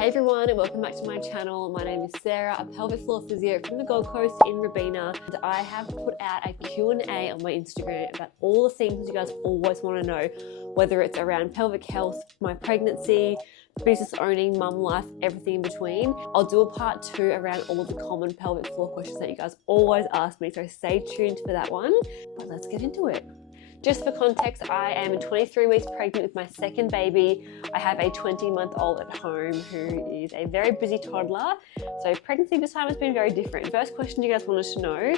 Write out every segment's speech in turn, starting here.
Hey everyone, and welcome back to my channel. My name is Sarah, a pelvic floor physio from the Gold Coast in Robina. And I have put out a Q&A on my Instagram about all the things you guys always want to know, whether it's around pelvic health, my pregnancy, business owning, mum life, everything in between. I'll do a part 2 around all of the common pelvic floor questions that you guys always ask me, so stay tuned for that one. But let's get into it. Just for context, I am 23 weeks pregnant with my second baby. I have a 20-month-old at home who is a very busy toddler. So pregnancy this time has been very different. First question you guys wanted to know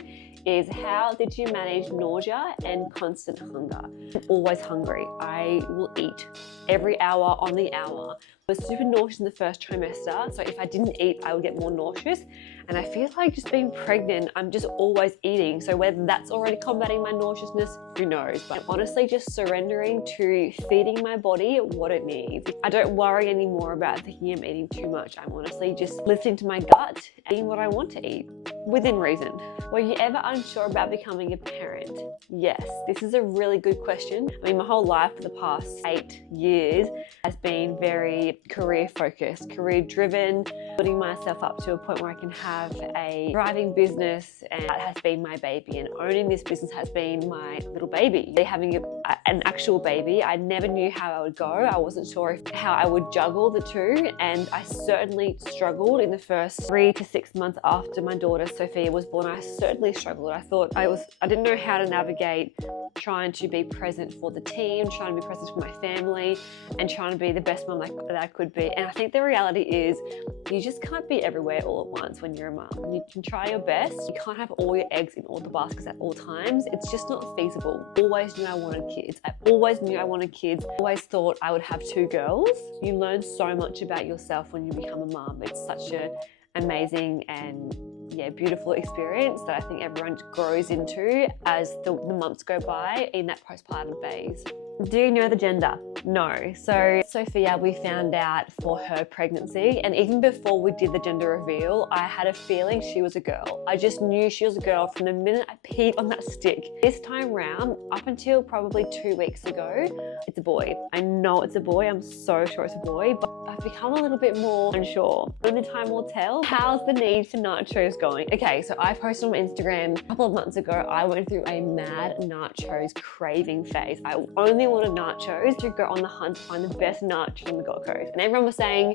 is, how did you manage nausea and constant hunger? I'm always hungry. I will eat every hour on the hour. I was super nauseous in the first trimester, so if I didn't eat, I would get more nauseous. And I feel like just being pregnant, I'm just always eating. So whether that's already combating my nauseousness, who knows? But I'm honestly just surrendering to feeding my body what it needs. I don't worry anymore about thinking I'm eating too much. I'm honestly just listening to my gut, eating what I want to eat, within reason. Were you ever unsure about becoming a parent? Yes, this is a really good question. I mean, my whole life for the past 8 years has been very career focused, career driven, putting myself up to a point where I can have a thriving business, and that has been my baby, and owning this business has been my little baby. Having an actual baby, I never knew how I would go. I wasn't sure how I would juggle the two, and I certainly struggled in the first 3 to 6 months after my daughter Sophia was born. I certainly struggled. I didn't know how to navigate trying to be present for the team, trying to be present for my family, and trying to be the best mum that I could be. And I think the reality is, you just can't be everywhere all at once when you're a mum. You can try your best. You can't have all your eggs in all the baskets at all times. It's just not feasible. Always knew I wanted kids. I always knew I wanted kids. Always thought I would have 2 girls. You learn so much about yourself when you become a mum. It's such an amazing and beautiful experience that I think everyone grows into as the months go by in that postpartum phase. Do you know the gender? No. So Sophia, we found out for her pregnancy, and even before we did the gender reveal, I had a feeling she was a girl. I just knew she was a girl from the minute I peed on that stick. This time round, up until probably 2 weeks ago, it's a boy. I know it's a boy. I'm so sure it's a boy, but I've become a little bit more unsure. Only time will tell. How's the need for nachos going? Okay, so I posted on Instagram a couple of months ago, I went through a mad nachos craving phase. I only wanted nachos to go on the hunt to find the best nachos on the Gold Coast. And everyone was saying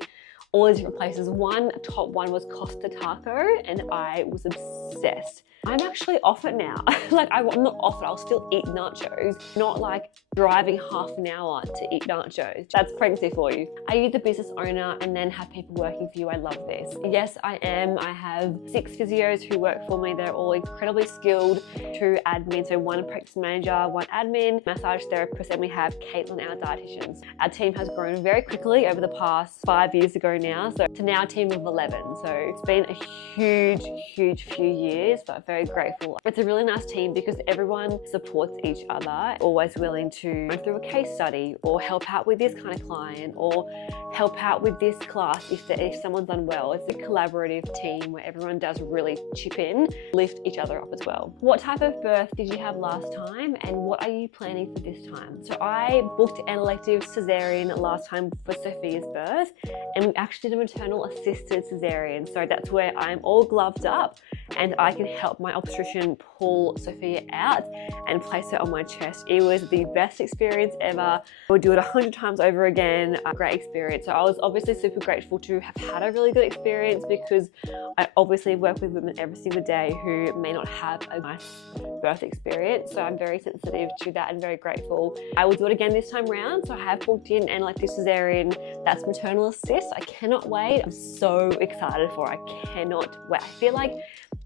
all these different places. Top one was Costa Taco, and I was obsessed. I'm actually off it now. I'm not off it, I'll still eat nachos, not like driving half an hour to eat nachos. That's pregnancy for you. Are you the business owner and then have people working for you? I love this. Yes, I am. I have 6 physios who work for me. They're all incredibly skilled. 2 admin, so 1 practice manager, 1 admin, massage therapist, and we have Caitlin, our dietitians. Our team has grown very quickly over the past 5 years ago now, so to now a team of 11. So it's been a huge few years, but very grateful. It's a really nice team because everyone supports each other, always willing to go through a case study or help out with this kind of client or help out with this class if someone's unwell. It's a collaborative team where everyone does really chip in, lift each other up as well. What type of birth did you have last time, and what are you planning for this time? So I booked an elective caesarean last time for Sophia's birth, and we actually did a maternal assisted caesarean. So that's where I'm all gloved up and I can help my obstetrician pull Sophia out and place her on my chest. It was the best experience ever. I would do it 100 times over again. A great experience. So I was obviously super grateful to have had a really good experience, because I obviously work with women every single day who may not have a nice birth experience. So I'm very sensitive to that and very grateful. I will do it again this time round. So I have booked in an elective caesarean. That's maternal assist. I cannot wait. I'm so excited for it. I cannot wait. I feel like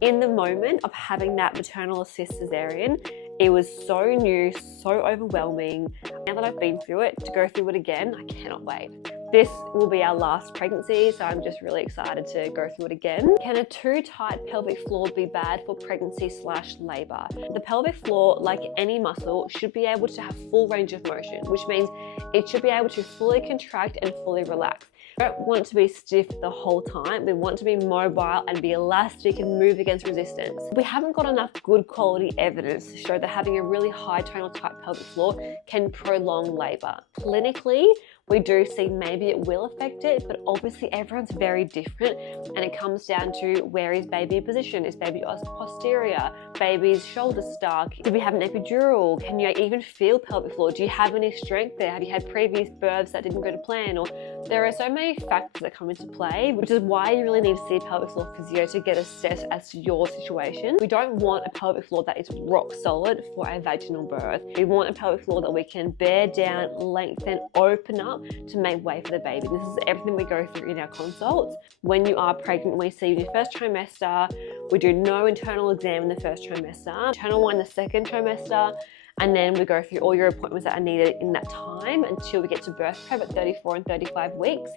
in the moment of having that maternal assist caesarean, it was so new, so overwhelming. Now that I've been through it, to go through it again, I cannot wait. This will be our last pregnancy, so I'm just really excited to go through it again. Can a too tight pelvic floor be bad for pregnancy/labor? The pelvic floor, like any muscle, should be able to have full range of motion, which means it should be able to fully contract and fully relax. We don't want to be stiff the whole time. We want to be mobile and be elastic and move against resistance. We haven't got enough good quality evidence to show that having a really high tonal tight pelvic floor can prolong labor. Clinically, we do see maybe it will affect it, but obviously everyone's very different, and it comes down to where is baby position? Is baby posterior? Baby's shoulder stuck? Do we have an epidural? Can you even feel pelvic floor? Do you have any strength there? Have you had previous births that didn't go to plan? Or there are so many factors that come into play, which is why you really need to see a pelvic floor physio to get assessed as to your situation. We don't want a pelvic floor that is rock solid for a vaginal birth. We want a pelvic floor that we can bear down, lengthen, open up to make way for the baby. This is everything we go through in our consults. When you are pregnant, we see you in your first trimester. We do no internal exam in the first trimester, internal one in the second trimester, and then we go through all your appointments that are needed in that time until we get to birth prep at 34 and 35 weeks.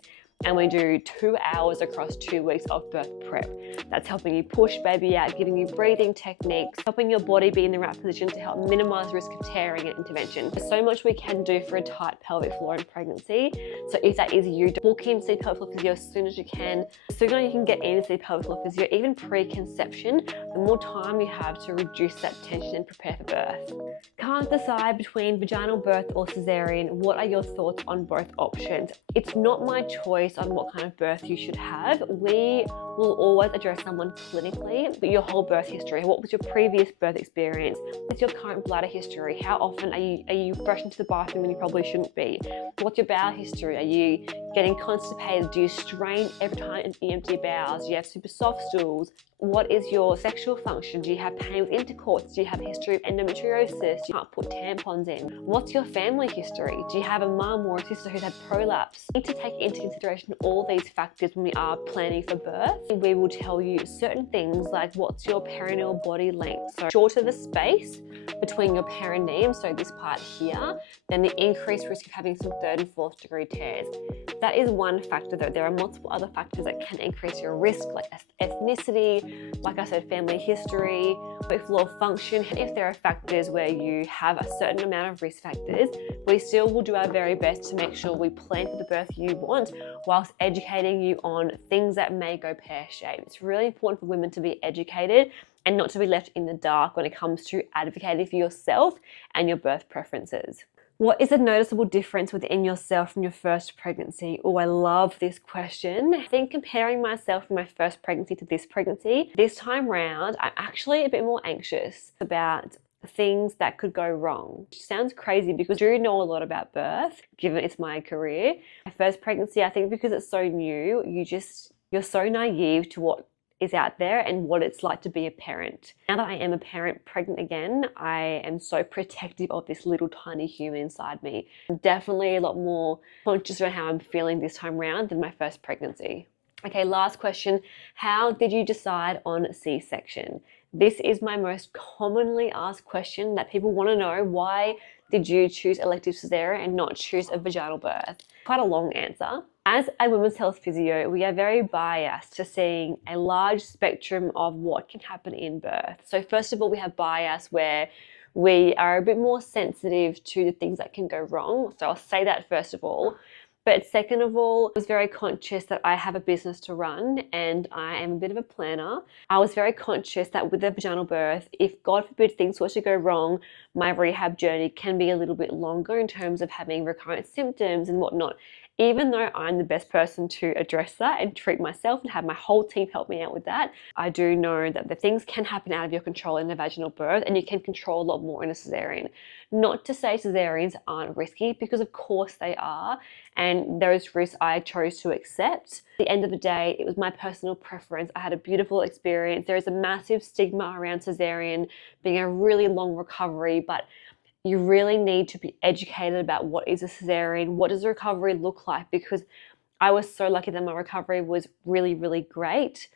And we do 2 hours across 2 weeks of birth prep. That's helping you push baby out, giving you breathing techniques, helping your body be in the right position to help minimize risk of tearing and intervention. There's so much we can do for a tight pelvic floor in pregnancy. So if that is you, book in to see pelvic floor physio as soon as you can. The sooner you can get in to see pelvic floor physio, even pre-conception, the more time you have to reduce that tension and prepare for birth. Can't decide between vaginal birth or cesarean. What are your thoughts on both options? It's not my choice on what kind of birth you should have. We will always address someone clinically, but your whole birth history. What was your previous birth experience? What's your current bladder history? How often are you rushing to the bathroom when you probably shouldn't be? What's your bowel history? Are you getting constipated? Do you strain every time you empty bowels? Do you have super soft stools? What is your sexual function? Do you have pain with intercourse? Do you have a history of endometriosis? You can't put tampons in. What's your family history? Do you have a mum or a sister who's had prolapse? You need to take into consideration all these factors when we are planning for birth. We will tell you certain things like what's your perineal body length. So shorter the space between your perineum, so this part here, then the increased risk of having some 3rd and 4th degree tears. That is one factor though. There are multiple other factors that can increase your risk, like ethnicity, like I said, family history, pelvic floor function. If there are factors where you have a certain amount of risk factors, we still will do our very best to make sure we plan for the birth you want whilst educating you on things that may go pear-shaped. It's really important for women to be educated and not to be left in the dark when it comes to advocating for yourself and your birth preferences. What is a noticeable difference within yourself from your first pregnancy? Oh, I love this question. I think comparing myself from my first pregnancy to this pregnancy, this time round, I'm actually a bit more anxious about things that could go wrong. Which sounds crazy because I do know a lot about birth, given it's my career. My first pregnancy, I think because it's so new, you're so naive to what is out there and what it's like to be a parent. Now that I am a parent pregnant again, I am so protective of this little tiny human inside me. I'm definitely a lot more conscious about how I'm feeling this time around than my first pregnancy. Okay, last question. How did you decide on C-section? This is my most commonly asked question that people want to know. Why did you choose elective cesarean and not choose a vaginal birth? Quite a long answer. As a women's health physio, we are very biased to seeing a large spectrum of what can happen in birth. So first of all, we have bias where we are a bit more sensitive to the things that can go wrong. So I'll say that first of all. But second of all, I was very conscious that I have a business to run and I am a bit of a planner. I was very conscious that with a vaginal birth, if God forbid things were to go wrong, my rehab journey can be a little bit longer in terms of having recurrent symptoms and whatnot. Even though I'm the best person to address that and treat myself and have my whole team help me out with that, I do know that the things can happen out of your control in a vaginal birth and you can control a lot more in a cesarean. Not to say cesareans aren't risky, because of course they are, and those risks I chose to accept. At the end of the day, it was my personal preference. I had a beautiful experience. There is a massive stigma around cesarean being a really long recovery, but you really need to be educated about what is a cesarean, what does the recovery look like, because I was so lucky that my recovery was really, really great.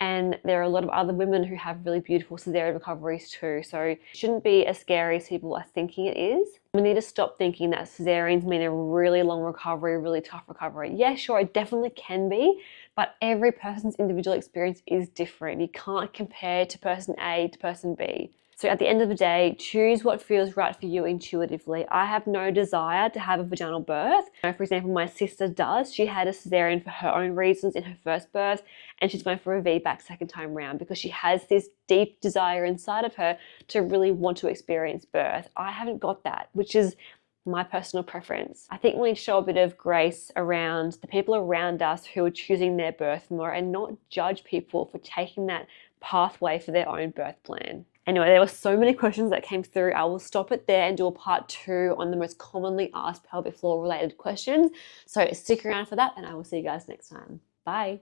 And there are a lot of other women who have really beautiful cesarean recoveries too. So it shouldn't be as scary as people are thinking it is. We need to stop thinking that cesareans mean a really long recovery, a really tough recovery. Yeah, sure, it definitely can be, but every person's individual experience is different. You can't compare to person A to person B. So at the end of the day, choose what feels right for you intuitively. I have no desire to have a vaginal birth. For example, my sister does. She had a cesarean for her own reasons in her first birth, and she's going for a VBAC second time round because she has this deep desire inside of her to really want to experience birth. I haven't got that, which is my personal preference. I think we need to show a bit of grace around the people around us who are choosing their birth more and not judge people for taking that pathway for their own birth plan. Anyway, there were so many questions that came through. I will stop it there and do a part 2 on the most commonly asked pelvic floor related questions. So stick around for that, and I will see you guys next time. Bye.